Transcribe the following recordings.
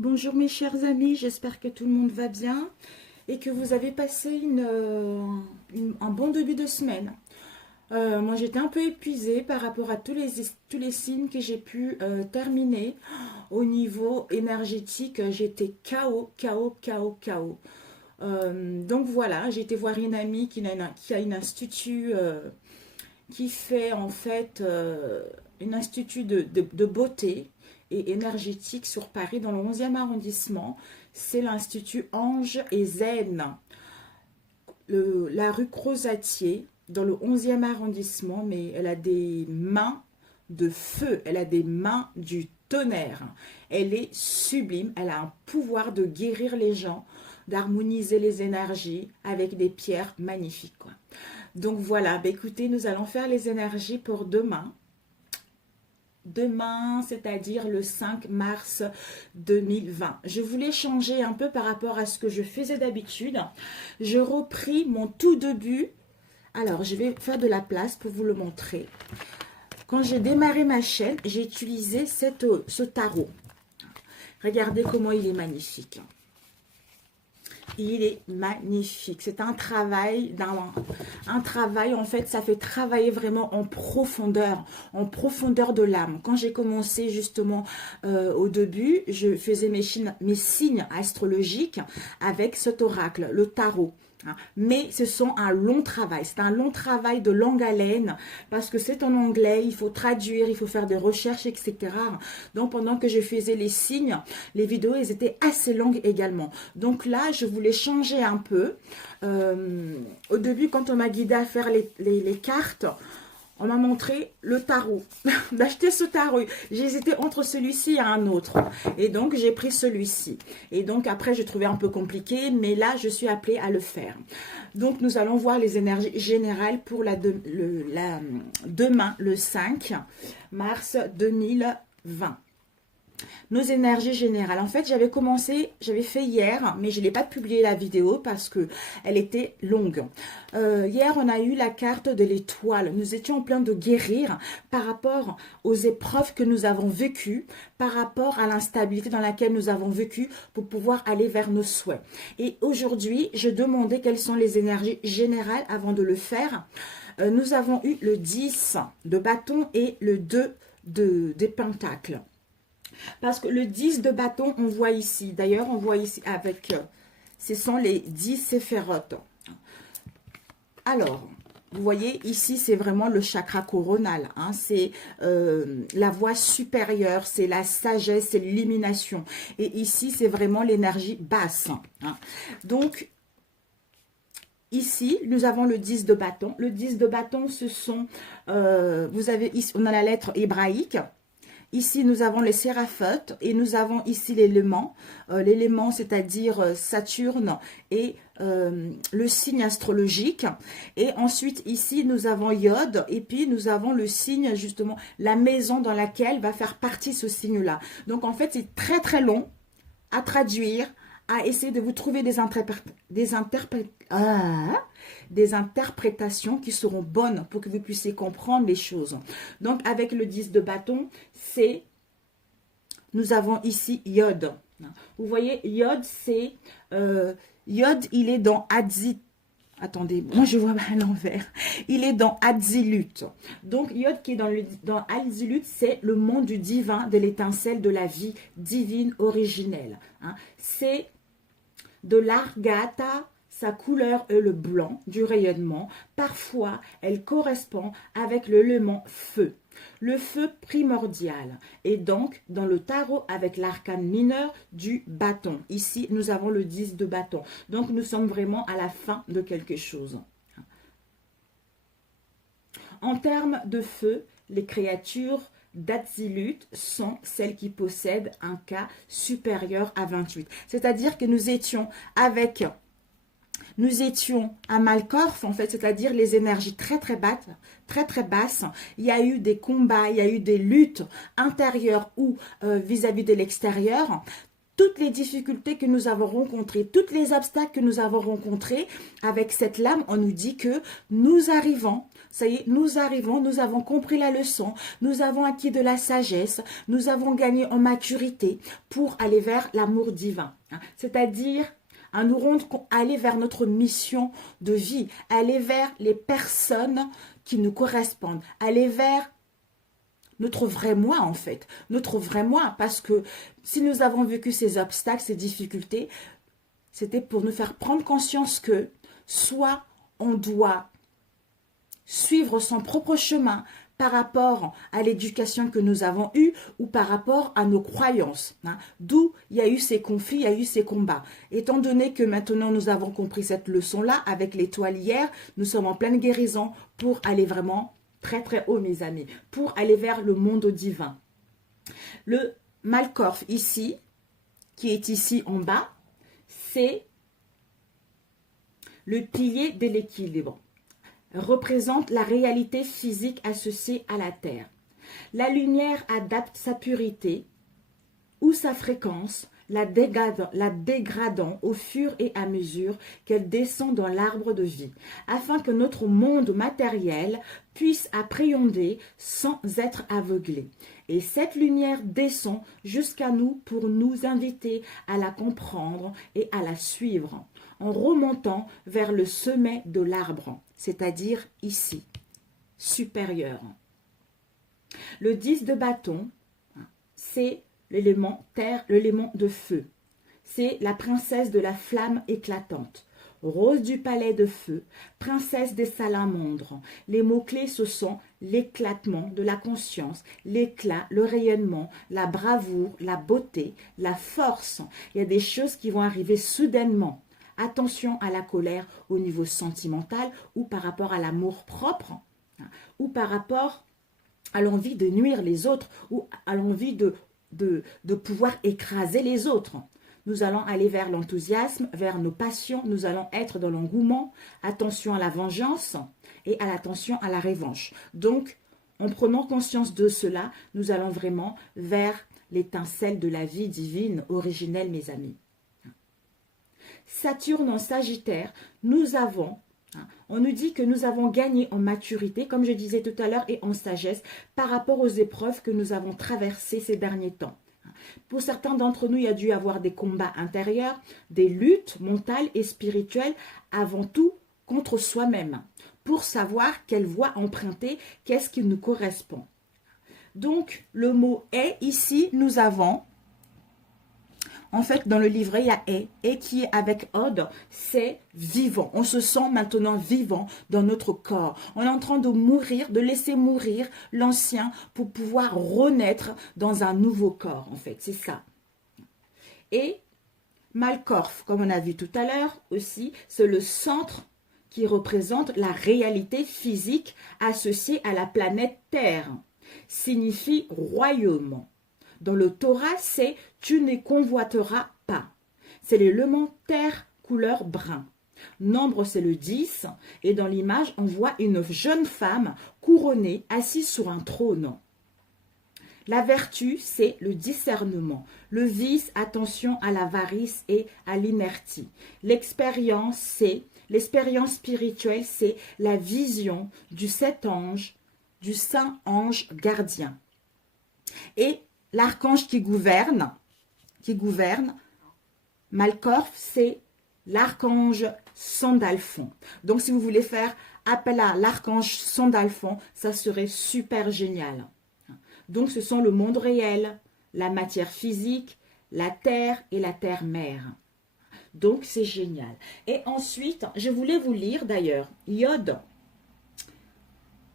Bonjour mes chers amis, j'espère que tout le monde va bien et que vous avez passé un bon début de semaine. Moi j'étais un peu épuisée par rapport à tous les signes que j'ai pu terminer. Au niveau énergétique, j'étais KO, KO, KO, KO. Donc voilà, j'ai été voir une amie qui a une institut qui fait en fait une institut de beauté et énergétique sur Paris dans le 11e arrondissement. C'est l'Institut Ange et Zen, la rue Crozatier dans le 11e arrondissement, mais elle a des mains de feu, elle a des mains du tonnerre. Elle est sublime, elle a un pouvoir de guérir les gens, d'harmoniser les énergies avec des pierres magnifiques, quoi. Donc voilà, bah écoutez, nous allons faire les énergies pour demain. Demain, c'est-à-dire le 5 mars 2020. Je voulais changer un peu par rapport à ce que je faisais d'habitude. Je repris mon tout début. Alors, je vais faire de la place pour vous le montrer. Quand j'ai démarré ma chaîne, j'ai utilisé ce tarot. Regardez comment il est magnifique. Il est magnifique. C'est un travail, en fait, ça fait travailler vraiment en profondeur de l'âme. Quand j'ai commencé justement au début, je faisais mes signes astrologiques avec cet oracle, le tarot. Mais ce sont un long travail, c'est un long travail de longue haleine parce que c'est en anglais, il faut traduire, il faut faire des recherches, etc. Donc pendant que je faisais les signes, les vidéos, elles étaient assez longues également. Donc là, je voulais changer un peu. Au début, quand on m'a guidé à faire les cartes, on m'a montré le tarot, d'acheter ce tarot. J'ai hésité entre celui-ci et un autre. Et donc, j'ai pris celui-ci. Et donc, après, j'ai trouvé un peu compliqué, mais là, je suis appelée à le faire. Donc, nous allons voir les énergies générales pour demain, le 5 mars 2020. Nos énergies générales. En fait, j'avais fait hier, mais je n'ai pas publié la vidéo parce que elle était longue. Hier, on a eu la carte de l'étoile. Nous étions en plein de guérir par rapport aux épreuves que nous avons vécues, par rapport à l'instabilité dans laquelle nous avons vécu pour pouvoir aller vers nos souhaits. Et aujourd'hui, je demandais quelles sont les énergies générales avant de le faire. Nous avons eu le 10 de bâton et le 2 des pentacles. Parce que le 10 de bâton, on voit ici. D'ailleurs, on voit ici avec... ce sont les 10 séphirotes. Alors, vous voyez, ici, c'est vraiment le chakra coronal. Hein, c'est la voie supérieure, c'est la sagesse, c'est l'illumination. Et ici, c'est vraiment l'énergie basse. Hein. Donc, ici, nous avons le 10 de bâton. Le 10 de bâton, ce sont... vous avez ici, on a la lettre hébraïque. Ici, nous avons les séraphotes et nous avons ici l'élément. L'élément, c'est-à-dire Saturne et le signe astrologique. Et ensuite, ici, nous avons Iode et puis nous avons le signe, justement, la maison dans laquelle va faire partie ce signe-là. Donc, en fait, c'est très, très long à traduire, à essayer de vous trouver des interprétations qui seront bonnes pour que vous puissiez comprendre les choses. Donc, avec le 10 de bâton, nous avons ici Iode. Vous voyez, Iode, c'est... Iode, il est dans Hadzi. Attendez, moi je vois à l'envers. Il est dans Hadzilut. Donc, Iode qui est dans Hadzilut, c'est le monde du divin, de l'étincelle de la vie divine originelle. Hein. C'est de l'Argata. Sa couleur est le blanc du rayonnement. Parfois, elle correspond avec l'élément feu. Le feu primordial. Et donc, dans le tarot, avec l'arcane mineur du bâton. Ici, nous avons le 10 de bâton. Donc, nous sommes vraiment à la fin de quelque chose. En termes de feu, les créatures d'Hatzilut sont celles qui possèdent un cas supérieur à 28. C'est-à-dire que nous étions à Malkorf, en fait, c'est-à-dire les énergies très très basses. Il y a eu des combats, il y a eu des luttes intérieures ou vis-à-vis de l'extérieur. toutes les difficultés que nous avons rencontrées, tous les obstacles que nous avons rencontrés, avec cette lame, on nous dit que nous arrivons, ça y est, nous arrivons, nous avons compris la leçon, nous avons acquis de la sagesse, nous avons gagné en maturité pour aller vers l'amour divin. C'est-à-dire à nous rendre, aller vers notre mission de vie, aller vers les personnes qui nous correspondent, aller vers notre vrai moi en fait, notre vrai moi, parce que si nous avons vécu ces obstacles, ces difficultés, c'était pour nous faire prendre conscience que soit on doit suivre son propre chemin par rapport à l'éducation que nous avons eue ou par rapport à nos croyances. D'où il y a eu ces conflits, il y a eu ces combats. Étant donné que maintenant nous avons compris cette leçon-là avec l'étoile hier, nous sommes en pleine guérison pour aller vraiment très très haut mes amis, pour aller vers le monde divin. Le Malkorf ici, qui est ici en bas, c'est le pilier de l'équilibre. Représente la réalité physique associée à la Terre. La lumière adapte sa purité ou sa fréquence, la dégradant au fur et à mesure qu'elle descend dans l'arbre de vie, afin que notre monde matériel puisse appréhender sans être aveuglé. Et cette lumière descend jusqu'à nous pour nous inviter à la comprendre et à la suivre, en remontant vers le sommet de l'arbre, c'est-à-dire ici, supérieur. Le 10 de bâton, c'est l'élément terre, l'élément de feu. C'est la princesse de la flamme éclatante. Rose du palais de feu, princesse des salamandres. Les mots-clés, ce sont l'éclatement de la conscience, l'éclat, le rayonnement, la bravoure, la beauté, la force. Il y a des choses qui vont arriver soudainement. Attention à la colère au niveau sentimental ou par rapport à l'amour propre ou par rapport à l'envie de nuire les autres ou à l'envie de pouvoir écraser les autres. Nous allons aller vers l'enthousiasme, vers nos passions, nous allons être dans l'engouement, attention à la vengeance et à l'attention à la revanche. Donc, en prenant conscience de cela, nous allons vraiment vers l'étincelle de la vie divine originelle, mes amis. Saturne en Sagittaire, on nous dit que nous avons gagné en maturité, comme je disais tout à l'heure, et en sagesse par rapport aux épreuves que nous avons traversées ces derniers temps. Pour certains d'entre nous, il y a dû avoir des combats intérieurs, des luttes mentales et spirituelles, avant tout contre soi-même, pour savoir quelle voie emprunter, qu'est-ce qui nous correspond. Donc, le mot « est » ici, nous avons... En fait, dans le livret, il y a « et qui est avec « ode », c'est vivant. On se sent maintenant vivant dans notre corps. On est en train de mourir, de laisser mourir l'ancien pour pouvoir renaître dans un nouveau corps, en fait. C'est ça. Et Malkorf, comme on a vu tout à l'heure aussi, c'est le centre qui représente la réalité physique associée à la planète Terre. Signifie royaume. Dans le Torah, c'est « tu ne convoiteras pas ». C'est l'élément terre couleur brun. Nombre, c'est le 10. Et dans l'image, on voit une jeune femme couronnée, assise sur un trône. La vertu, c'est le discernement. Le vice, attention à l'avarice et à l'inertie. L'expérience spirituelle, c'est la vision du du saint ange gardien. Et l'archange qui gouverne, Malkorf, c'est l'archange Sandalphon. Donc, si vous voulez faire appel à l'archange Sandalphon, ça serait super génial. Donc, ce sont le monde réel, la matière physique, la terre et la terre-mère. Donc, c'est génial. Et ensuite, je voulais vous lire d'ailleurs, Iode.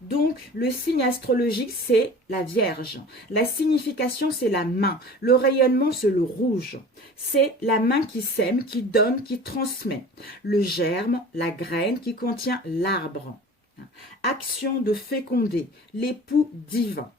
Donc, le signe astrologique, c'est la Vierge. La signification, c'est la main. Le rayonnement, c'est le rouge. C'est la main qui sème, qui donne, qui transmet. Le germe, la graine qui contient l'arbre. Action de féconder, l'époux divin.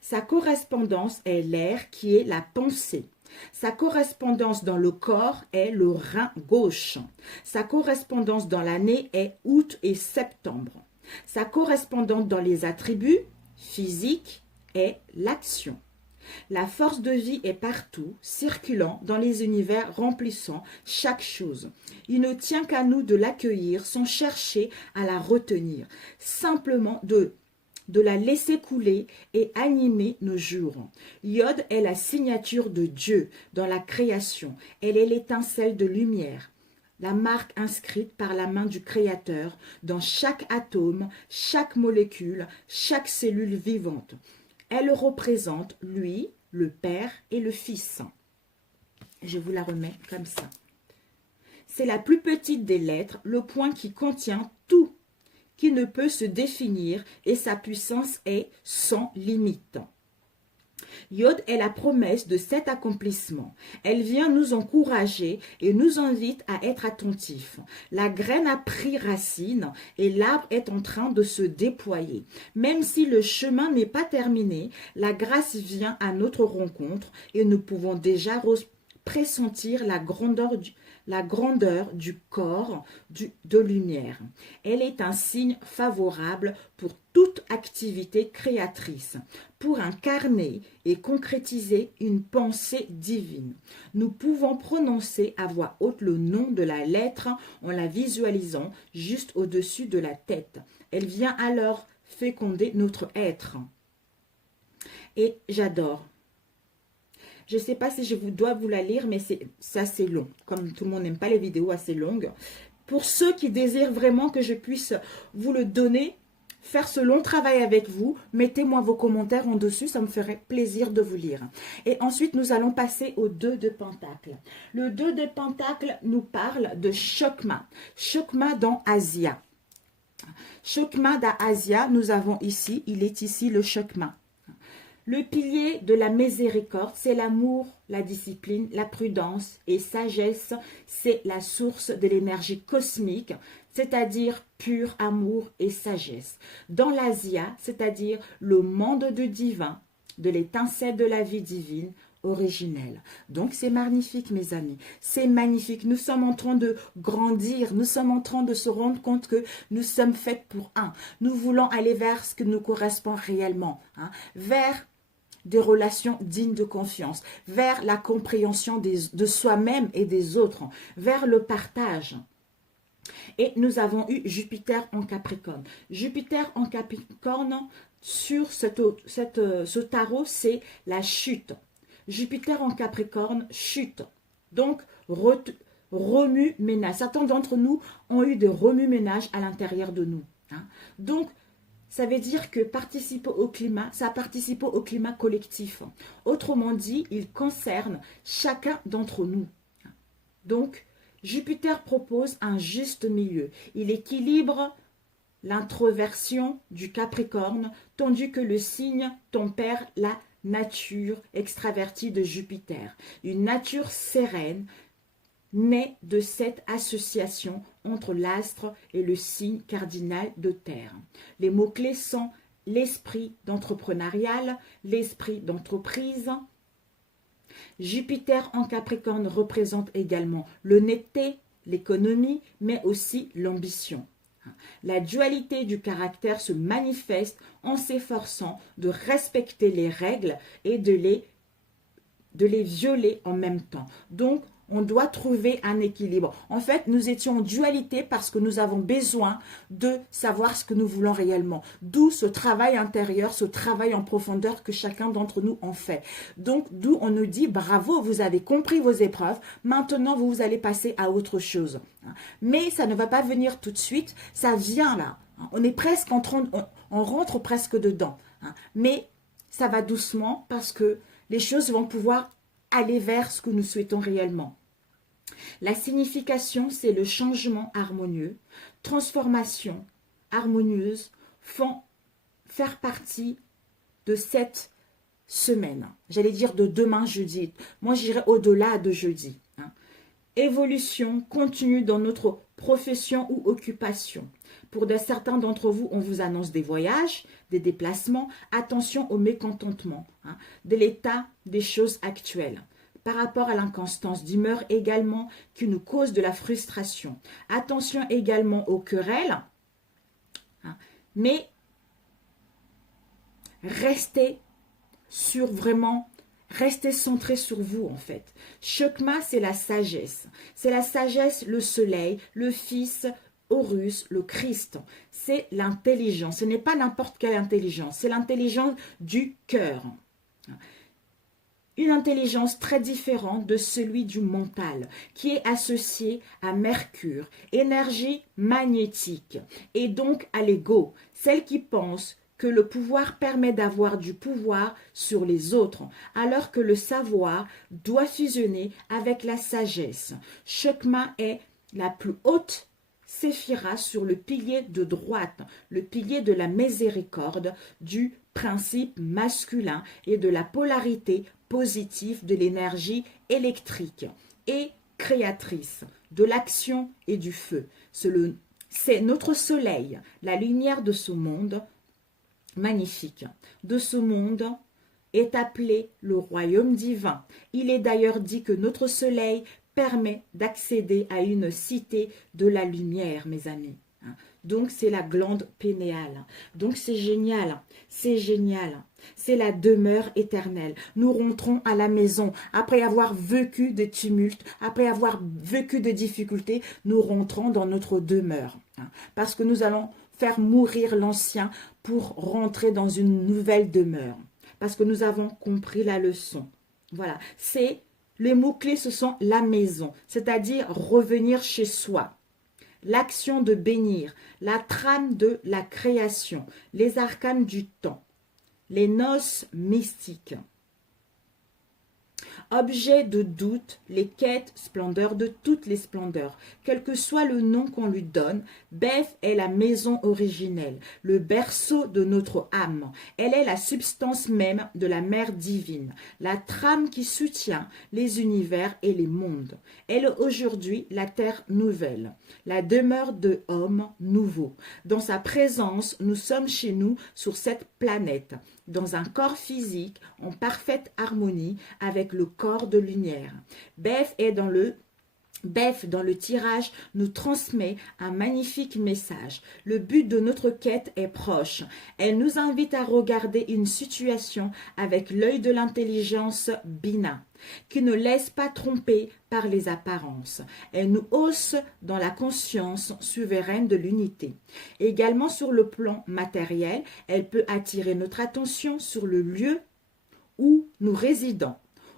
Sa correspondance est l'air qui est la pensée. Sa correspondance dans le corps est le rein gauche. Sa correspondance dans l'année est août et septembre. Sa correspondante dans les attributs physiques est l'action. La force de vie est partout, circulant dans les univers, remplissant chaque chose. Il ne tient qu'à nous de l'accueillir sans chercher à la retenir, simplement de la laisser couler et animer nos jours. Yod est la signature de Dieu dans la création. Elle est l'étincelle de lumière, la marque inscrite par la main du Créateur dans chaque atome, chaque molécule, chaque cellule vivante. Elle représente, lui, le Père et le Fils. Je vous la remets comme ça. C'est la plus petite des lettres, le point qui contient tout, qui ne peut se définir, et sa puissance est sans limite. Yod est la promesse de cet accomplissement. Elle vient nous encourager et nous invite à être attentifs. La graine a pris racine et l'arbre est en train de se déployer. Même si le chemin n'est pas terminé, la grâce vient à notre rencontre et nous pouvons déjà pressentir la grandeur du corps de lumière. Elle est un signe favorable pour toute activité créatrice, pour incarner et concrétiser une pensée divine. Nous pouvons prononcer à voix haute le nom de la lettre en la visualisant juste au-dessus de la tête. Elle vient alors féconder notre être. Et j'adore. Je ne sais pas si je dois vous la lire, mais c'est assez long. Comme tout le monde n'aime pas les vidéos assez longues. Pour ceux qui désirent vraiment que je puisse vous le donner, faire ce long travail avec vous, mettez-moi vos commentaires en dessus, ça me ferait plaisir de vous lire. Et ensuite, nous allons passer au 2 de Pentacle. Le 2 de Pentacle nous parle de Chokma. Chokma dans Asia. Chokma dans Asia, nous avons ici, il est ici le Chokma. Le pilier de la miséricorde, c'est l'amour, la discipline, la prudence et sagesse. C'est la source de l'énergie cosmique, c'est-à-dire pur amour et sagesse. Dans l'Asia, c'est-à-dire le monde du divin, de l'étincelle de la vie divine originelle. Donc c'est magnifique mes amis, c'est magnifique. Nous sommes en train de grandir, nous sommes en train de se rendre compte que nous sommes faits pour un. Nous voulons aller vers ce qui nous correspond réellement, vers des relations dignes de confiance, vers la compréhension de soi-même et des autres, vers le partage. Et nous avons eu Jupiter en Capricorne. Jupiter en Capricorne, sur ce tarot, c'est la chute. Jupiter en Capricorne, chute. Donc, remue-ménage. Certains d'entre nous ont eu des remue-ménages à l'intérieur de nous. Donc, ça veut dire que participer au climat, ça participe au climat collectif. Autrement dit, il concerne chacun d'entre nous. Donc, Jupiter propose un juste milieu. Il équilibre l'introversion du Capricorne, tandis que le signe tempère la nature extravertie de Jupiter. Une nature sereine, naît de cette association entre l'astre et le signe cardinal de terre. Les mots-clés sont l'esprit d'entrepreneurial, l'esprit d'entreprise. Jupiter en Capricorne représente également l'honnêteté, l'économie, mais aussi l'ambition. La dualité du caractère se manifeste en s'efforçant de respecter les règles et de les violer en même temps. Donc, on doit trouver un équilibre. En fait, nous étions en dualité parce que nous avons besoin de savoir ce que nous voulons réellement. D'où ce travail intérieur, ce travail en profondeur que chacun d'entre nous en fait. Donc, d'où on nous dit, bravo, vous avez compris vos épreuves. Maintenant, vous allez passer à autre chose. Mais ça ne va pas venir tout de suite. Ça vient là. On est presque on rentre presque dedans. Mais ça va doucement parce que les choses vont pouvoir aller vers ce que nous souhaitons réellement. La signification, c'est le changement harmonieux, transformation harmonieuse, font faire partie de cette semaine. J'allais dire de demain jeudi. Moi, j'irai au-delà de jeudi. Évolution continue dans notre profession ou occupation. Pour certains d'entre vous, on vous annonce des voyages, des déplacements. Attention au mécontentement de l'état des choses actuelles. Par rapport à l'inconstance d'humeur également qui nous cause de la frustration. Attention également aux querelles, mais restez sur vraiment rester centré sur vous en fait. Chokma, c'est la sagesse. C'est la sagesse, le soleil, le fils, Horus, le Christ. C'est l'intelligence. Ce n'est pas n'importe quelle intelligence. C'est l'intelligence du cœur. Une intelligence très différente de celui du mental, qui est associée à Mercure, énergie magnétique, et donc à l'ego, celle qui pense que le pouvoir permet d'avoir du pouvoir sur les autres, alors que le savoir doit fusionner avec la sagesse. Chokma est la plus haute séphira sur le pilier de droite, le pilier de la miséricorde, du principe masculin et de la polarité positive de l'énergie électrique et créatrice, de l'action et du feu. C'est notre soleil, la lumière de ce monde magnifique, de ce monde est appelé le royaume divin. Il est d'ailleurs dit que notre soleil permet d'accéder à une cité de la lumière, mes amis. Donc, c'est la glande pénéale. Donc, c'est génial. C'est génial. C'est la demeure éternelle. Nous rentrons à la maison. Après avoir vécu des tumultes, après avoir vécu des difficultés, nous rentrons dans notre demeure. Parce que nous allons faire mourir l'ancien pour rentrer dans une nouvelle demeure. Parce que nous avons compris la leçon. Voilà. Les mots-clés, ce sont la maison, c'est-à-dire revenir chez soi. L'action de bénir, la trame de la création, les arcanes du temps, les noces mystiques. Objet de doute, les quêtes, splendeur de toutes les splendeurs. Quel que soit le nom qu'on lui donne, Beth est la maison originelle, le berceau de notre âme. Elle est la substance même de la mère divine, la trame qui soutient les univers et les mondes. Elle est aujourd'hui la terre nouvelle, la demeure de homme nouveau. Dans sa présence, nous sommes chez nous sur cette planète, dans un corps physique en parfaite harmonie avec le corps de lumière. Beth dans le tirage nous transmet un magnifique message. Le but de notre quête est proche. Elle nous invite à regarder une situation avec l'œil de l'intelligence Bina, qui ne laisse pas tromper par les apparences. Elle nous hausse dans la conscience souveraine de l'unité. Également sur le plan matériel, elle peut attirer notre attention sur le lieu où nous résidons,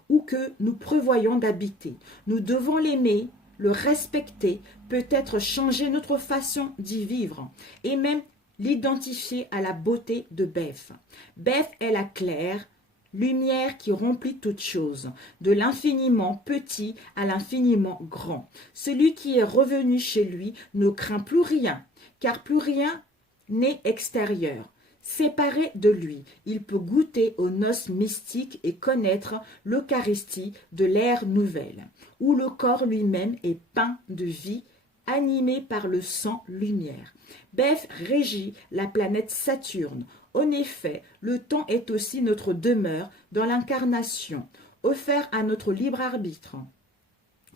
ou que nous prévoyons d'habiter. Nous devons l'aimer, le respecter, peut-être changer notre façon d'y vivre et même l'identifier à la beauté de Beth. Beth est la claire lumière qui remplit toutes choses, de l'infiniment petit à l'infiniment grand. Celui qui est revenu chez lui ne craint plus rien, car plus rien n'est extérieur. Séparé de lui, il peut goûter aux noces mystiques et connaître l'Eucharistie de l'ère nouvelle, où le corps lui-même est peint de vie, animé par le sang lumière. Beth régit la planète Saturne. En effet, le temps est aussi notre demeure dans l'incarnation, offert à notre libre arbitre.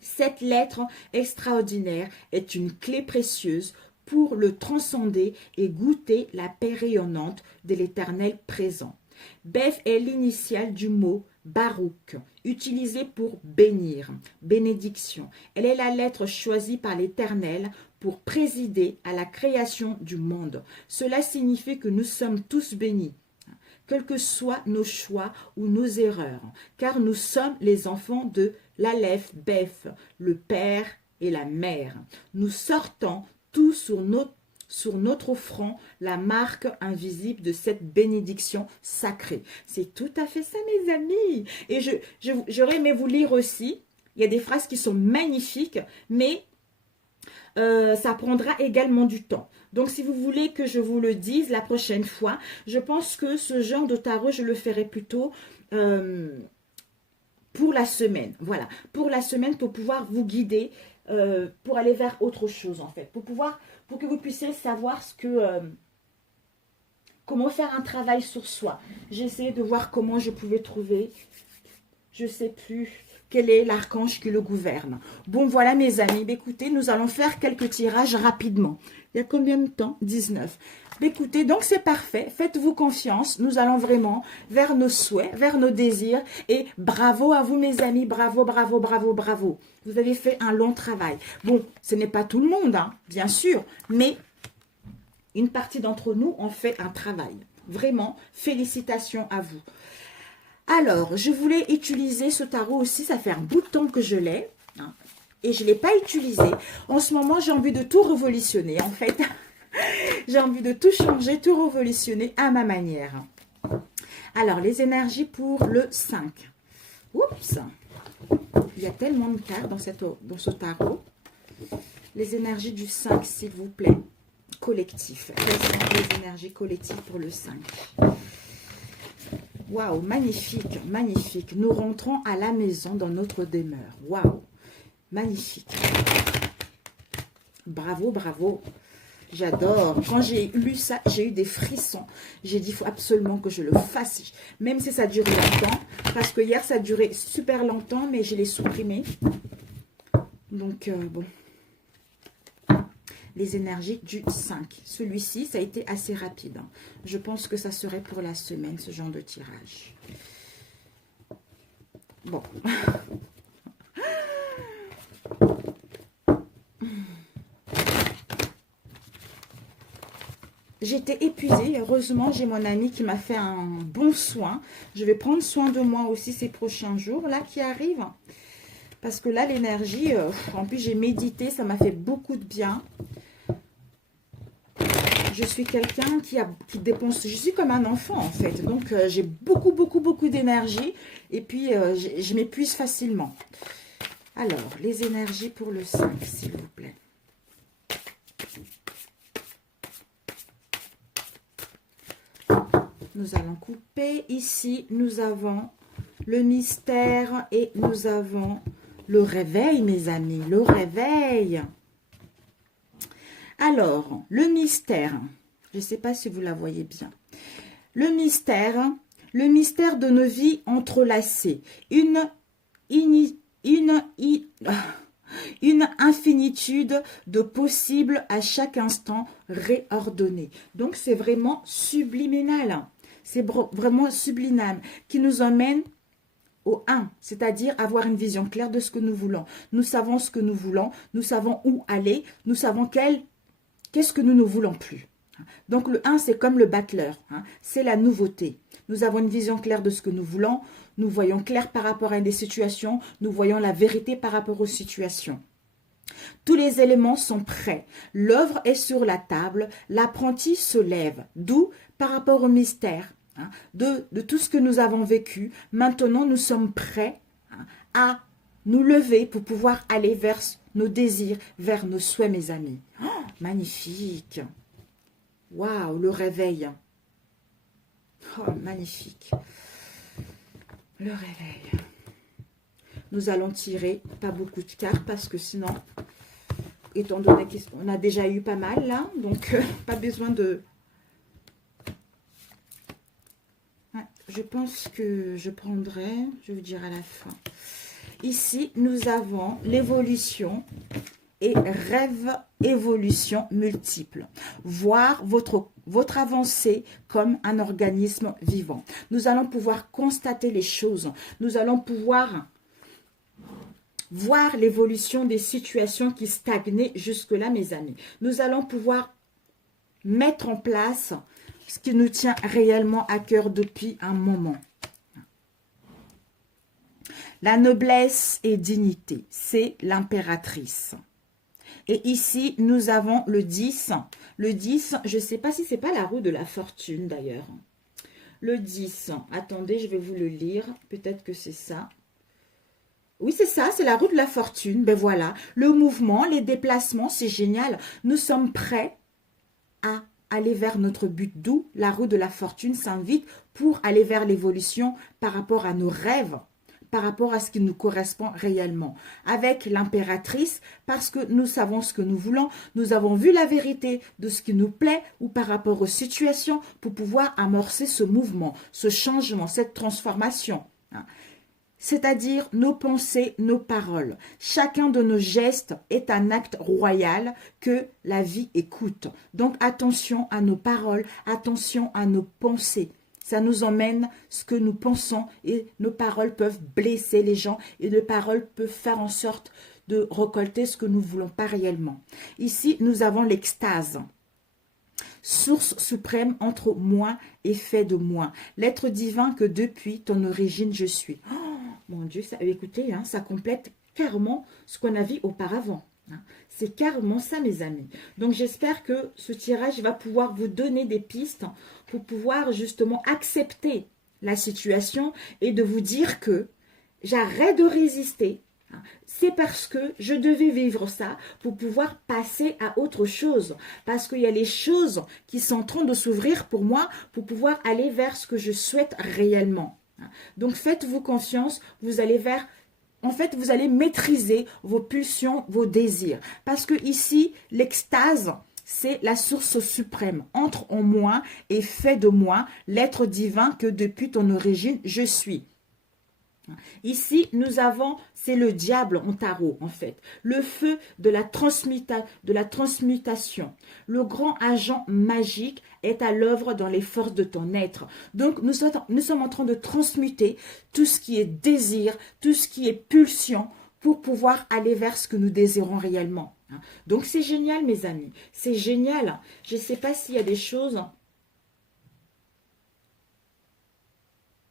Cette lettre extraordinaire est une clé précieuse pour le transcender et goûter la paix rayonnante de l'éternel présent. Beth est l'initiale du mot Baruch, utilisé pour bénir, bénédiction. Elle est la lettre choisie par l'Éternel pour présider à la création du monde. Cela signifie que nous sommes tous bénis, quels que soient nos choix ou nos erreurs, car nous sommes les enfants de l'Aleph Beth, le Père et la Mère. Nous sortons tout sur notre front la marque invisible de cette bénédiction sacrée. C'est tout à fait ça, mes amis. Et j'aurais aimé vous lire aussi. Il y a des phrases qui sont magnifiques, mais ça prendra également du temps. Donc, si vous voulez que je vous le dise la prochaine fois, je pense que ce genre de tarot, je le ferai plutôt pour la semaine. Voilà, pour la semaine, pour pouvoir vous guider, pour aller vers autre chose, en fait. Pour que vous puissiez savoir comment faire un travail sur soi. J'ai essayé de voir comment je pouvais trouver, je ne sais plus quel est l'archange qui le gouverne. Bon, voilà mes amis, écoutez, nous allons faire quelques tirages rapidement. Il y a combien de temps? 19. Écoutez, donc c'est parfait. Faites-vous confiance. Nous allons vraiment vers nos souhaits, vers nos désirs. Et bravo à vous, mes amis. Bravo, bravo, bravo, bravo. Vous avez fait un long travail. Bon, ce n'est pas tout le monde, hein, bien sûr. Mais une partie d'entre nous ont fait un travail. Vraiment, félicitations à vous. Alors, je voulais utiliser ce tarot aussi. Ça fait un bout de temps que je l'ai. Hein, et je ne l'ai pas utilisé. En ce moment, j'ai envie de tout révolutionner, en fait. J'ai envie de tout changer, tout révolutionner à ma manière. Alors, les énergies pour le 5. Oups! Il y a tellement de cartes dans ce tarot. Les énergies du 5, s'il vous plaît. Collectif. Quelles sont les énergies collectives pour le 5? Waouh, magnifique, magnifique. Nous rentrons à la maison dans notre demeure. Waouh, magnifique. Bravo, bravo. J'adore. Quand j'ai lu ça, j'ai eu des frissons. J'ai dit, il faut absolument que je le fasse. Même si ça dure longtemps. Parce que hier, ça durait super longtemps, mais je l'ai supprimé. Donc, bon. Les énergies du 5. Celui-ci, ça a été assez rapide. Hein. Je pense que ça serait pour la semaine, ce genre de tirage. Bon. J'étais épuisée. Heureusement, j'ai mon ami qui m'a fait un bon soin. Je vais prendre soin de moi aussi ces prochains jours là qui arrivent. Parce que là, l'énergie, en plus, j'ai médité. Ça m'a fait beaucoup de bien. Je suis quelqu'un qui dépense. Je suis comme un enfant, en fait. Donc, j'ai beaucoup, beaucoup, beaucoup d'énergie. Et puis, je m'épuise facilement. Alors, les énergies pour le 5, s'il vous plaît. Nous allons couper. Ici, nous avons le mystère et nous avons le réveil, mes amis. Le réveil. Alors, le mystère. Je ne sais pas si vous la voyez bien. Le mystère de nos vies entrelacées. Une infinitude de possibles à chaque instant réordonnés. Donc, c'est vraiment subliminal. C'est vraiment subliminal qui nous emmène au 1, c'est-à-dire avoir une vision claire de ce que nous voulons. Nous savons ce que nous voulons, nous savons où aller, nous savons qu'est-ce que nous ne voulons plus. Donc, le 1, c'est comme le battleur, hein, c'est la nouveauté. Nous avons une vision claire de ce que nous voulons, nous voyons clair par rapport à des situations, nous voyons la vérité par rapport aux situations. Tous les éléments sont prêts, l'œuvre est sur la table, l'apprenti se lève, d'où par rapport au mystère, hein, de tout ce que nous avons vécu. Maintenant, nous sommes prêts, hein, à nous lever pour pouvoir aller vers nos désirs, vers nos souhaits, mes amis. Oh, magnifique! Waouh, le réveil! Oh, magnifique! Le réveil. Nous allons tirer pas beaucoup de cartes parce que sinon, étant donné qu'on a déjà eu pas mal là, donc pas besoin de... Ouais, je pense que je prendrai, je vais vous dire à la fin. Ici, nous avons l'évolution et rêve évolution multiple. Voir votre avancée comme un organisme vivant. Nous allons pouvoir constater les choses. Nous allons pouvoir voir l'évolution des situations qui stagnaient jusque-là, mes amis. Nous allons pouvoir mettre en place ce qui nous tient réellement à cœur depuis un moment. La noblesse et dignité, c'est l'impératrice. Et ici, nous avons le 10. Le 10, je ne sais pas si ce n'est pas la roue de la fortune d'ailleurs. Le 10, attendez, je vais vous le lire. Peut-être que c'est ça. Oui, c'est ça, c'est la roue de la fortune. Ben voilà, le mouvement, les déplacements, c'est génial. Nous sommes prêts à aller vers notre but. D'où la roue de la fortune s'invite pour aller vers l'évolution par rapport à nos rêves, par rapport à ce qui nous correspond réellement. Avec l'impératrice, parce que nous savons ce que nous voulons, nous avons vu la vérité de ce qui nous plaît ou par rapport aux situations pour pouvoir amorcer ce mouvement, ce changement, cette transformation. c'est-à-dire nos pensées, nos paroles. Chacun de nos gestes est un acte royal que la vie écoute. Donc attention à nos paroles, attention à nos pensées. Ça nous emmène ce que nous pensons et nos paroles peuvent blesser les gens et nos paroles peuvent faire en sorte de récolter ce que nous ne voulons pas réellement. Ici, nous avons l'extase. Source suprême entre moi et fait de moi. L'être divin que depuis ton origine je suis. Oh, mon Dieu, ça, écoutez, hein, ça complète carrément ce qu'on a vu auparavant. Hein. C'est carrément ça, mes amis. Donc, j'espère que ce tirage va pouvoir vous donner des pistes pour pouvoir justement accepter la situation et de vous dire que j'arrête de résister. C'est parce que je devais vivre ça pour pouvoir passer à autre chose. Parce qu'il y a les choses qui sont en train de s'ouvrir pour moi pour pouvoir aller vers ce que je souhaite réellement. Donc faites-vous confiance, vous allez vers... En fait, vous allez maîtriser vos pulsions, vos désirs. Parce que ici, l'extase, c'est la source suprême. Entre en moi et fait de moi l'être divin que depuis ton origine, je suis. Ici, nous avons, c'est le diable en tarot, en fait. Le feu de la transmutation. Le grand agent magique est à l'œuvre dans les forces de ton être. Donc, nous sommes en train de transmuter tout ce qui est désir, tout ce qui est pulsion, pour pouvoir aller vers ce que nous désirons réellement. Donc, c'est génial, mes amis. C'est génial. Je ne sais pas s'il y a des choses...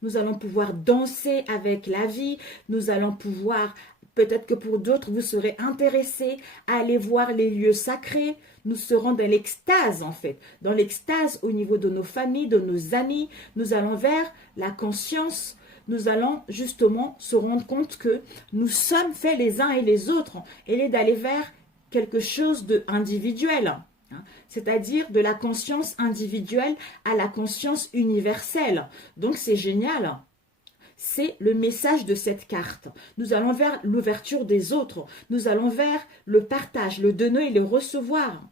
Nous allons pouvoir danser avec la vie. Nous allons pouvoir, peut-être que pour d'autres, vous serez intéressés à aller voir les lieux sacrés. Nous serons dans l'extase, en fait. Dans l'extase au niveau de nos familles, de nos amis. Nous allons vers la conscience. Nous allons justement se rendre compte que nous sommes faits les uns et les autres. Et d'aller vers quelque chose d'individuel. C'est-à-dire de la conscience individuelle à la conscience universelle. Donc c'est génial. C'est le message de cette carte. Nous allons vers l'ouverture des autres. Nous allons vers le partage, le donner et le recevoir.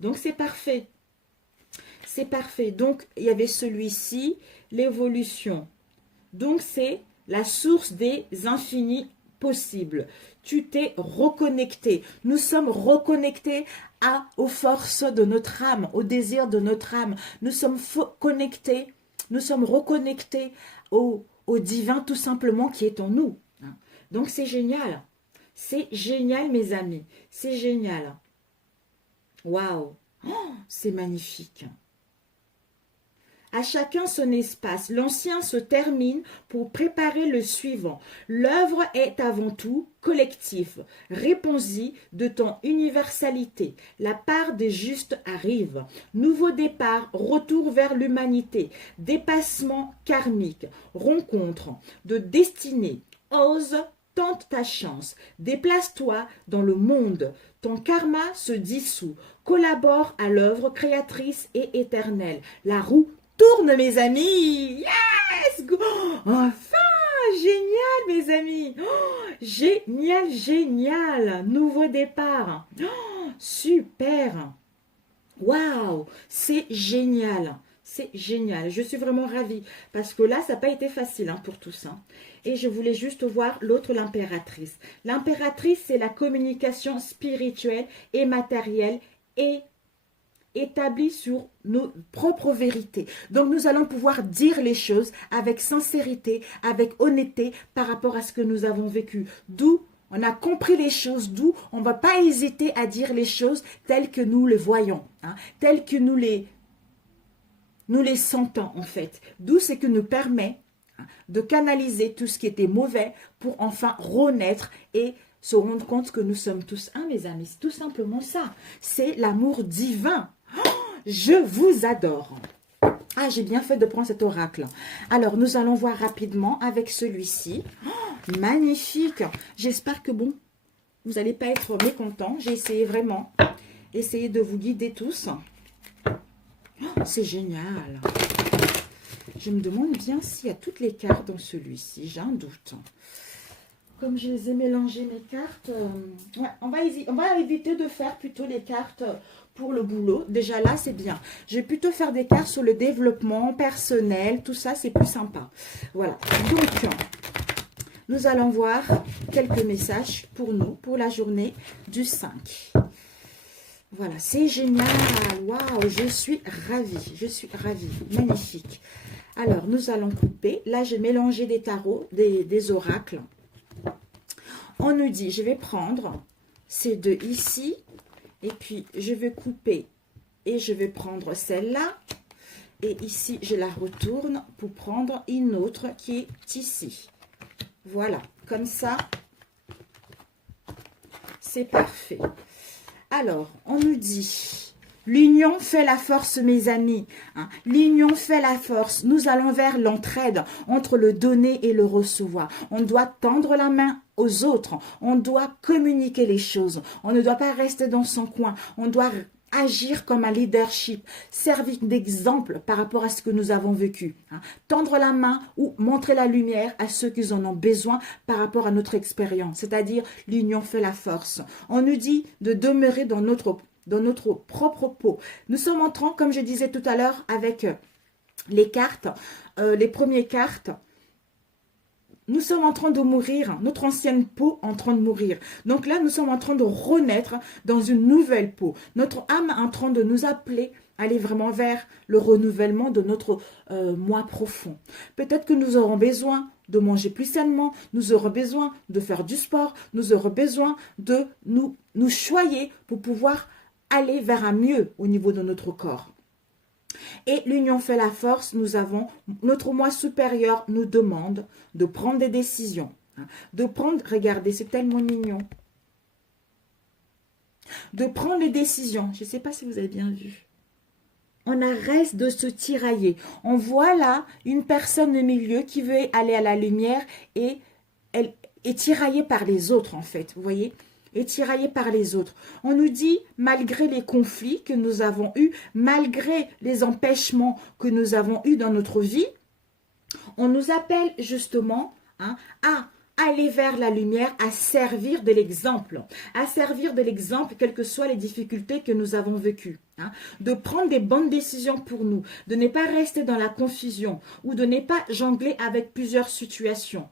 Donc c'est parfait. C'est parfait. Donc il y avait celui-ci, l'évolution. Donc c'est la source des infinis possibles. Tu t'es reconnecté. Nous sommes reconnectés aux forces de notre âme, au désir de notre âme. Nous sommes connectés, nous sommes reconnectés au divin tout simplement qui est en nous. Donc c'est génial. C'est génial, mes amis. C'est génial. Waouh! Oh, c'est magnifique. À chacun son espace. L'ancien se termine pour préparer le suivant. L'œuvre est avant tout collective. Réponds-y de ton universalité. La part des justes arrive. Nouveau départ, retour vers l'humanité. Dépassement karmique. Rencontre de destinée. Ose, tente ta chance. Déplace-toi dans le monde. Ton karma se dissout. Collabore à l'œuvre créatrice et éternelle. La roue tourne, mes amis. Yes! Go! Enfin, génial, mes amis. Oh, génial, génial. Nouveau départ. Oh, super. Waouh, c'est génial. C'est génial. Je suis vraiment ravie parce que là, ça n'a pas été facile pour tout ça. Et je voulais juste voir l'autre, l'impératrice. L'impératrice, c'est la communication spirituelle et matérielle et établi sur nos propres vérités. Donc, nous allons pouvoir dire les choses avec sincérité, avec honnêteté par rapport à ce que nous avons vécu. D'où on a compris les choses, d'où on ne va pas hésiter à dire les choses telles que nous les voyons, telles que nous les sentons en fait. D'où c'est que nous permet de canaliser tout ce qui était mauvais pour enfin renaître et se rendre compte que nous sommes tous un, mes amis. C'est tout simplement ça. C'est l'amour divin. Oh, je vous adore. Ah, j'ai bien fait de prendre cet oracle. Alors, nous allons voir rapidement avec celui-ci. Oh, magnifique. J'espère que, bon, vous n'allez pas être mécontents. J'ai essayé vraiment, essayer de vous guider tous. Oh, c'est génial. Je me demande bien s'il y a toutes les cartes dans celui-ci. J'ai un doute. Comme je les ai mélangées mes cartes, ouais, on va éviter de faire plutôt les cartes pour le boulot. Déjà là, c'est bien. Je vais plutôt faire des cartes sur le développement personnel. Tout ça, c'est plus sympa. Voilà. Donc, nous allons voir quelques messages pour nous, pour la journée du 5. Voilà, c'est génial. Waouh, je suis ravie. Je suis ravie. Magnifique. Alors, nous allons couper. Là, j'ai mélangé des tarots, des oracles. On nous dit, je vais prendre ces deux ici. Et puis, je vais couper. Et je vais prendre celle-là. Et ici, je la retourne pour prendre une autre qui est ici. Voilà, comme ça, c'est parfait. Alors, on nous dit, l'union fait la force, mes amis. Hein? L'union fait la force. Nous allons vers l'entraide entre le donner et le recevoir. On doit tendre la main aux autres. On doit communiquer les choses. On ne doit pas rester dans son coin. On doit agir comme un leadership, servir d'exemple par rapport à ce que nous avons vécu. Hein. Tendre la main ou montrer la lumière à ceux qui en ont besoin par rapport à notre expérience. C'est-à-dire, l'union fait la force. On nous dit de demeurer dans notre propre peau. Nous sommes en train, comme je disais tout à l'heure, avec les cartes, les premières cartes, nous sommes en train de mourir, notre ancienne peau en train de mourir. Donc là, nous sommes en train de renaître dans une nouvelle peau. Notre âme est en train de nous appeler à aller vraiment vers le renouvellement de notre moi profond. Peut-être que nous aurons besoin de manger plus sainement, nous aurons besoin de faire du sport, nous aurons besoin de nous choyer pour pouvoir aller vers un mieux au niveau de notre corps. Et l'union fait la force, notre moi supérieur nous demande de prendre des décisions. Regardez, c'est tellement mignon. De prendre des décisions. Je ne sais pas si vous avez bien vu. On arrête de se tirailler. On voit là une personne au milieu qui veut aller à la lumière et elle est tiraillée par les autres en fait. Vous voyez ? Et tiraillé par les autres. On nous dit, malgré les conflits que nous avons eus, malgré les empêchements que nous avons eus dans notre vie, on nous appelle justement à aller vers la lumière, à servir de l'exemple. À servir de l'exemple, quelles que soient les difficultés que nous avons vécues. De prendre des bonnes décisions pour nous, de ne pas rester dans la confusion ou de ne pas jongler avec plusieurs situations.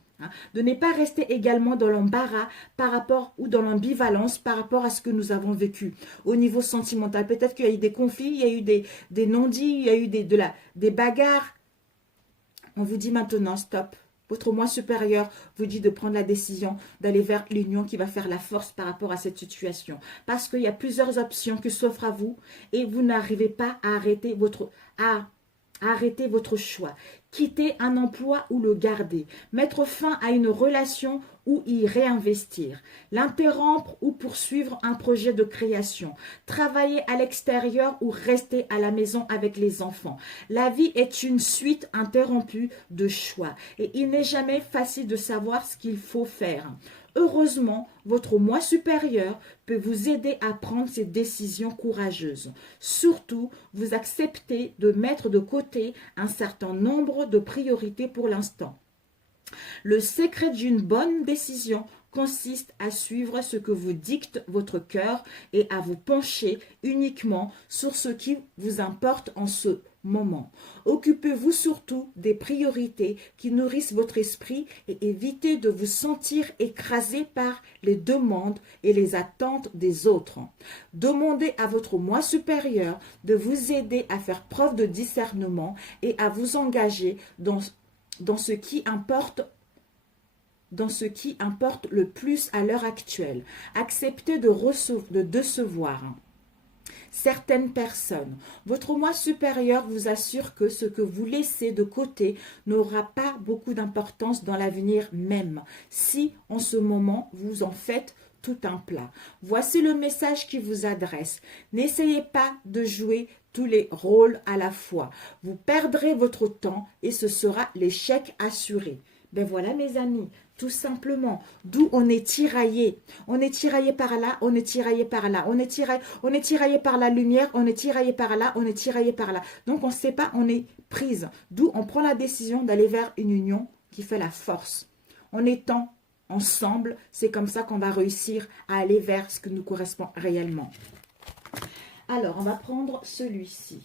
De ne pas rester également dans l'embarras par rapport ou dans l'ambivalence par rapport à ce que nous avons vécu au niveau sentimental. Peut-être qu'il y a eu des conflits, il y a eu des non-dits, il y a eu des bagarres. On vous dit maintenant stop. Votre moi supérieur vous dit de prendre la décision d'aller vers l'union qui va faire la force par rapport à cette situation. Parce qu'il y a plusieurs options qui s'offrent à vous et vous n'arrivez pas à arrêter votre choix. Quitter un emploi ou le garder. Mettre fin à une relation ou y réinvestir. L'interrompre ou poursuivre un projet de création. Travailler à l'extérieur ou rester à la maison avec les enfants. La vie est une suite interrompue de choix. Et il n'est jamais facile de savoir ce qu'il faut faire. Heureusement, votre moi supérieur peut vous aider à prendre ces décisions courageuses. Surtout, vous acceptez de mettre de côté un certain nombre de priorités pour l'instant. Le secret d'une bonne décision consiste à suivre ce que vous dicte votre cœur et à vous pencher uniquement sur ce qui vous importe en ce moment. Occupez-vous surtout des priorités qui nourrissent votre esprit et évitez de vous sentir écrasé par les demandes et les attentes des autres. Demandez à votre moi supérieur de vous aider à faire preuve de discernement et à vous engager dans ce qui importe le plus à l'heure actuelle. Acceptez de décevoir certaines personnes. Votre moi supérieur vous assure que ce que vous laissez de côté n'aura pas beaucoup d'importance dans l'avenir même, si en ce moment vous en faites tout un plat. Voici le message qui vous adresse. N'essayez pas de jouer tous les rôles à la fois. Vous perdrez votre temps et ce sera l'échec assuré. Ben voilà mes amis, tout simplement, d'où on est tiraillé. On est tiraillé par là, on est tiraillé par là, on est tiraillé par la lumière, on est tiraillé par là, on est tiraillé par là. Donc on ne sait pas, on est prise. D'où on prend la décision d'aller vers une union qui fait la force. En étant ensemble, c'est comme ça qu'on va réussir à aller vers ce qui nous correspond réellement. Alors, on va prendre celui-ci.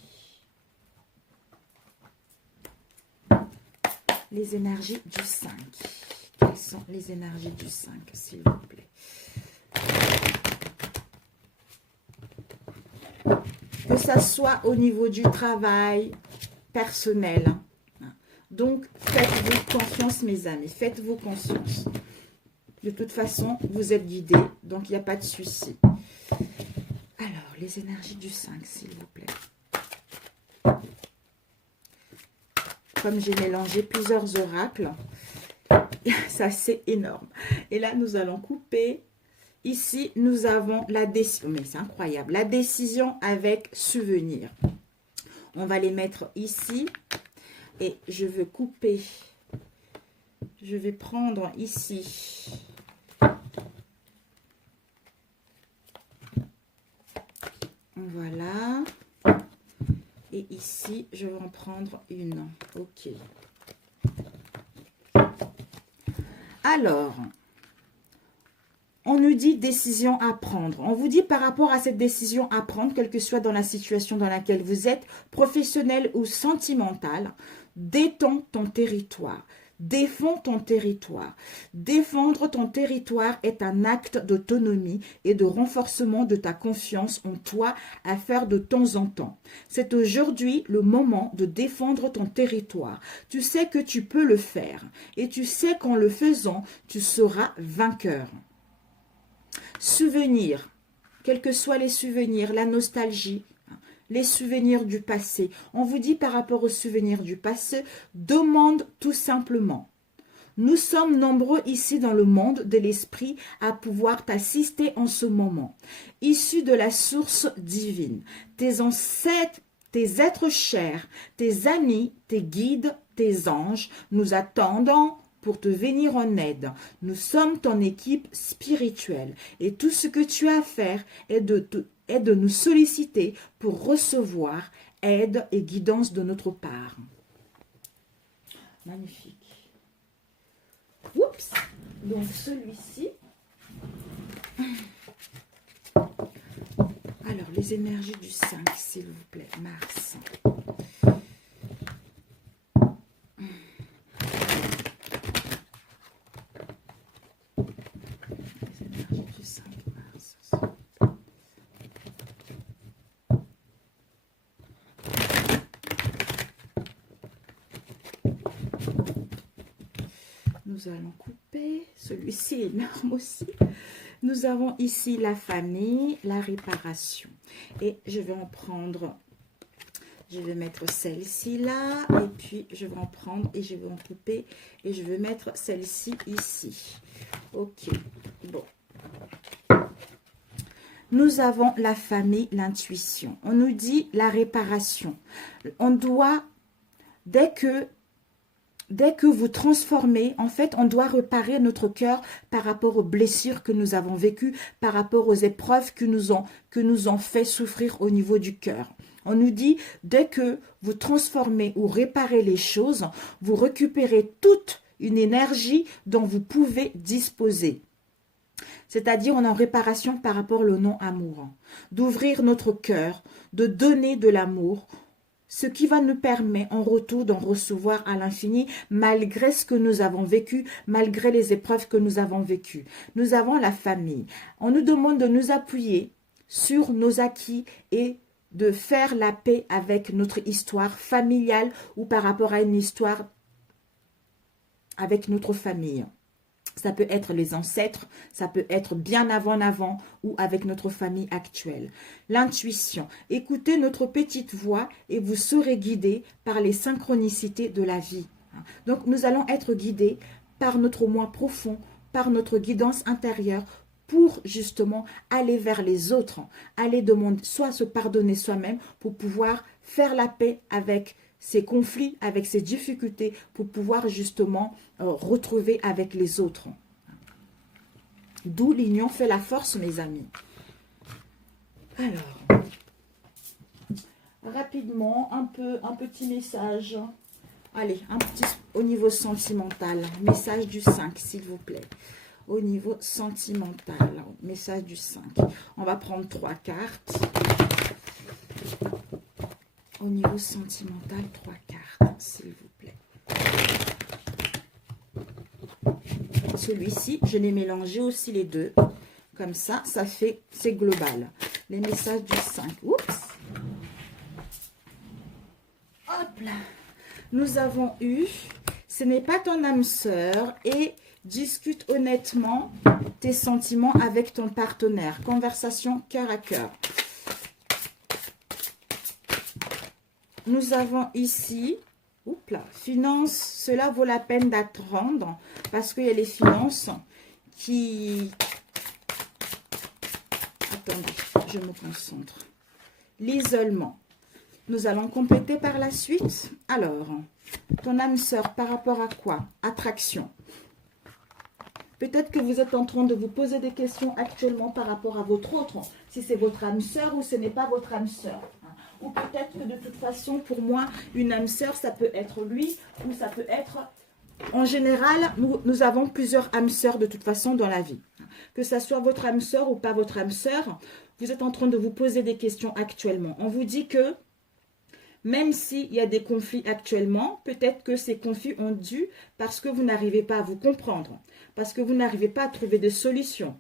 Les énergies du 5. Quelles sont les énergies du 5, s'il vous plaît? Que ça soit au niveau du travail personnel. Donc, faites-vous confiance, mes amis. Faites-vous confiance. De toute façon, vous êtes guidés. Donc, il n'y a pas de souci. Alors, les énergies du 5, s'il vous plaît. Comme j'ai mélangé plusieurs oracles, ça c'est énorme. Et là, nous allons couper. Ici, nous avons la décision. Mais c'est incroyable. La décision avec souvenir. On va les mettre ici. Et je vais couper. Je vais prendre ici. Voilà. Et ici, je vais en prendre une. Ok. Alors, on nous dit décision à prendre. On vous dit par rapport à cette décision à prendre, quelle que soit dans la situation dans laquelle vous êtes, professionnelle ou sentimentale, détends ton territoire. Défends ton territoire. Défendre ton territoire est un acte d'autonomie et de renforcement de ta confiance en toi à faire de temps en temps. C'est aujourd'hui le moment de défendre ton territoire. Tu sais que tu peux le faire et tu sais qu'en le faisant, tu seras vainqueur. Souvenirs, quels que soient les souvenirs, la nostalgie, les souvenirs du passé. On vous dit par rapport aux souvenirs du passé, demande tout simplement. Nous sommes nombreux ici dans le monde de l'esprit à pouvoir t'assister en ce moment. Issus de la source divine, tes ancêtres, tes êtres chers, tes amis, tes guides, tes anges nous attendons pour te venir en aide. Nous sommes ton équipe spirituelle et tout ce que tu as à faire est de nous solliciter pour recevoir aide et guidance de notre part. Magnifique. Oups. Donc celui-ci. Alors les énergies du 5, s'il vous plaît. Mars. Les énergies du 5 mars. Nous allons couper. Celui-ci est énorme aussi. Nous avons ici la famille, la réparation. Et je vais en prendre, je vais mettre celle-ci là. Et puis je vais en prendre et je vais en couper. Et je vais mettre celle-ci ici. Ok. Bon. Nous avons la famille, l'intuition. On nous dit la réparation. On doit, dès que vous transformez, en fait, on doit réparer notre cœur par rapport aux blessures que nous avons vécues, par rapport aux épreuves que nous ont fait souffrir au niveau du cœur. On nous dit, dès que vous transformez ou réparez les choses, vous récupérez toute une énergie dont vous pouvez disposer. C'est-à-dire, on est en réparation par rapport au non-amour. D'ouvrir notre cœur, de donner de l'amour, ce qui va nous permettre en retour d'en recevoir à l'infini, malgré ce que nous avons vécu, malgré les épreuves que nous avons vécues. Nous avons la famille. On nous demande de nous appuyer sur nos acquis et de faire la paix avec notre histoire familiale ou par rapport à une histoire avec notre famille. Ça peut être les ancêtres, ça peut être bien avant ou avec notre famille actuelle. L'intuition. Écoutez notre petite voix et vous serez guidés par les synchronicités de la vie. Donc, nous allons être guidés par notre moi profond, par notre guidance intérieure pour justement aller vers les autres, aller demander, soit se pardonner soi-même pour pouvoir faire la paix avec ces conflits, avec ces difficultés, pour pouvoir justement retrouver avec les autres. D'où l'union fait la force, mes amis. Alors, rapidement, un petit message. Allez, un petit au niveau sentimental. Message du 5, s'il vous plaît. Au niveau sentimental, message du 5. On va prendre 3 cartes. Au niveau sentimental, 3 cartes, s'il vous plaît. celui-ci, je l'ai mélangé aussi les deux. Comme ça, ça fait, c'est global. Les messages du 5. Oups. Hop là. Nous avons eu, ce n'est pas ton âme sœur et discute honnêtement tes sentiments avec ton partenaire. Conversation cœur à cœur. Nous avons ici, oups là, finances, cela vaut la peine d'attendre parce qu'il y a les finances qui... Attendez, je me concentre. L'isolement. Nous allons compléter par la suite. Alors, ton âme sœur par rapport à quoi? Attraction. Peut-être que vous êtes en train de vous poser des questions actuellement par rapport à votre autre. Si c'est votre âme sœur ou ce n'est pas votre âme sœur. Ou peut-être que de toute façon, pour moi, une âme sœur, ça peut être lui ou ça peut être... En général, nous avons plusieurs âmes sœurs de toute façon dans la vie. Que ça soit votre âme sœur ou pas votre âme sœur, vous êtes en train de vous poser des questions actuellement. On vous dit que même s'il y a des conflits actuellement, peut-être que ces conflits ont dû parce que vous n'arrivez pas à vous comprendre, parce que vous n'arrivez pas à trouver de solutions,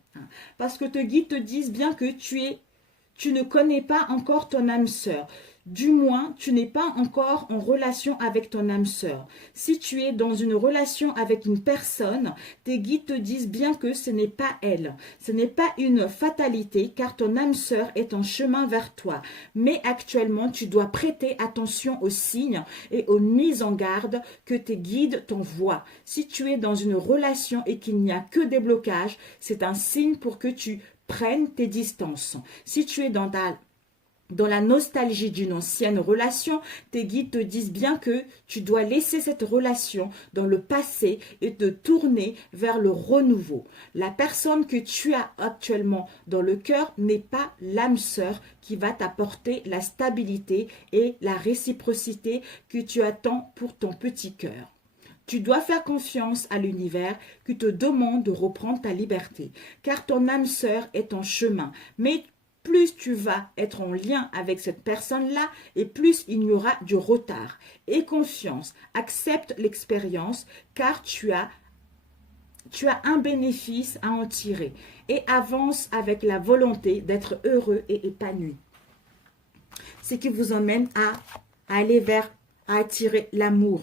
parce que tes guides te disent bien que tu ne connais pas encore ton âme sœur. Du moins, tu n'es pas encore en relation avec ton âme sœur. Si tu es dans une relation avec une personne, tes guides te disent bien que ce n'est pas elle. Ce n'est pas une fatalité car ton âme sœur est en chemin vers toi. Mais actuellement, tu dois prêter attention aux signes et aux mises en garde que tes guides t'envoient. Si tu es dans une relation et qu'il n'y a que des blocages, c'est un signe pour que tu prennes tes distances. Si tu es dans la nostalgie d'une ancienne relation, tes guides te disent bien que tu dois laisser cette relation dans le passé et te tourner vers le renouveau. La personne que tu as actuellement dans le cœur n'est pas l'âme sœur qui va t'apporter la stabilité et la réciprocité que tu attends pour ton petit cœur. Tu dois faire confiance à l'univers qui te demande de reprendre ta liberté, car ton âme sœur est en chemin, mais plus tu vas être en lien avec cette personne-là et plus il y aura du retard. Aie confiance, accepte l'expérience car tu as un bénéfice à en tirer et avance avec la volonté d'être heureux et épanoui. Ce qui vous emmène à aller à attirer l'amour.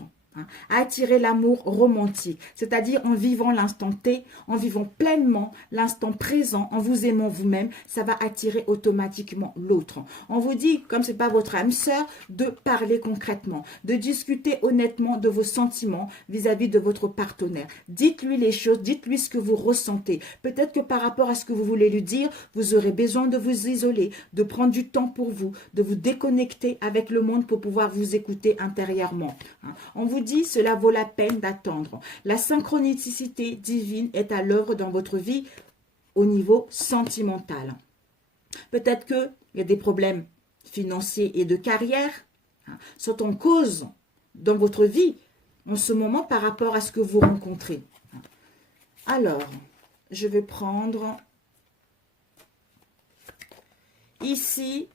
À attirer l'amour romantique, c'est-à-dire en vivant l'instant T, en vivant pleinement l'instant présent, en vous aimant vous-même, ça va attirer automatiquement l'autre. On vous dit, comme ce n'est pas votre âme sœur, de parler concrètement, de discuter honnêtement de vos sentiments vis-à-vis de votre partenaire. Dites-lui les choses, dites-lui ce que vous ressentez. Peut-être que par rapport à ce que vous voulez lui dire, vous aurez besoin de vous isoler, de prendre du temps pour vous, de vous déconnecter avec le monde pour pouvoir vous écouter intérieurement. On vous dit, cela vaut la peine d'attendre. La synchronicité divine est à l'œuvre dans votre vie au niveau sentimental. Peut-être qu'il y a des problèmes financiers et de carrière sont en cause dans votre vie en ce moment par rapport à ce que vous rencontrez. Alors, je vais prendre ici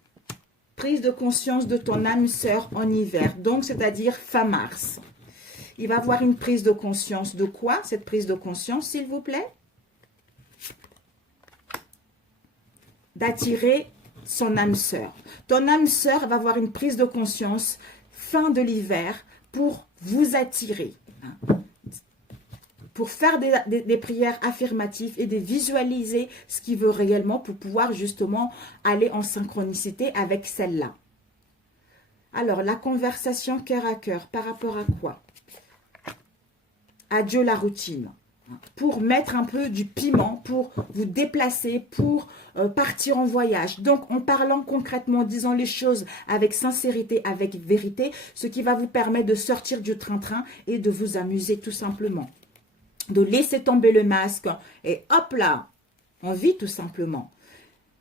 prise de conscience de ton âme sœur en hiver, donc c'est-à-dire fin mars. Il va avoir une prise de conscience de quoi, cette prise de conscience, s'il vous plaît? D'attirer son âme sœur. Ton âme sœur va avoir une prise de conscience fin de l'hiver pour vous attirer. Pour faire des prières affirmatives et de visualiser ce qu'il veut réellement pour pouvoir justement aller en synchronicité avec celle-là. Alors, la conversation cœur à cœur, par rapport à quoi? Adieu la routine. Pour mettre un peu du piment, pour vous déplacer, pour partir en voyage. Donc, en parlant concrètement, en disant les choses avec sincérité, avec vérité, ce qui va vous permettre de sortir du train-train et de vous amuser tout simplement. De laisser tomber le masque et hop là, on vit tout simplement.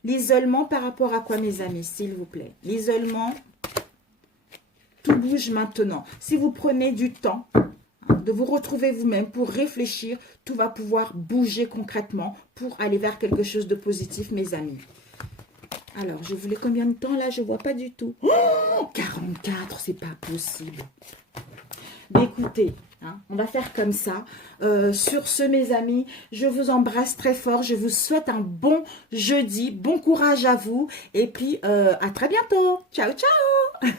L'isolement par rapport à quoi, mes amis, s'il vous plaît? L'isolement, tout bouge maintenant. Si vous prenez du temps de vous retrouver vous-même pour réfléchir, tout va pouvoir bouger concrètement pour aller vers quelque chose de positif, mes amis. Alors, je voulais combien de temps là? Je ne vois pas du tout. Oh, 44, c'est pas possible. Mais écoutez, Hein, on va faire comme ça. Sur ce, mes amis, je vous embrasse très fort. Je vous souhaite un bon jeudi. Bon courage à vous. Et puis, à très bientôt. Ciao, ciao.